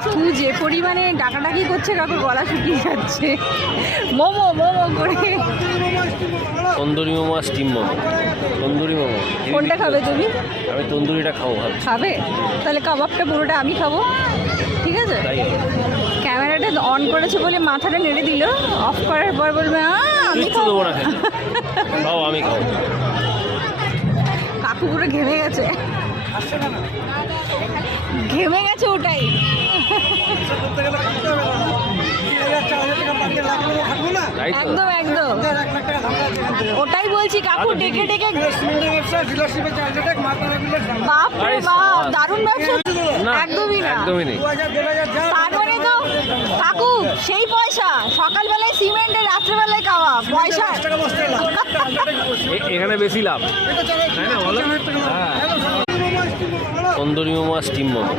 কাকু যে পরিমাণে ডাকাডাকি করছে কাকুর গলা শুকিয়ে যাচ্ছে। মোমো মোমো করে। তন্দুরি মোমো আর স্টিম মোমো। তন্দুরি মোমো কোনটা খাবে তুমি? আমি তন্দুরিটা খাবো ভাবছি। খাবে? তাহলে কাবাবটা পুরোটা আমি খাবো, ঠিক আছে? তাই ক্যামেরাটা অন করেছে বলে মাথাটা নেড়ে দিল, অফ করার পর বলবে আমি কিচ্ছু খাবো দেবো না খেতে। খাও আমি খাবো। কাকু পুরো ঘেমে গেছে, ঘেমে গেছে ওটাই। একদম একদম ওটাই বলছি কাকু, ডেকে ডেকে বাপরে বাপ, দারুণ ব্যবসা। একদমই না, একদমই নেই। তারপরে তো কাকু সেই পয়সা, সকালবেলায় সিমেন্টে, রাত্রেবেলায় খাওয়া পয়সা। এখানে বেশি লাভ, তাই না বলো? হ্যাঁ, তন্দুরি মোমো আর স্টিম মোমো।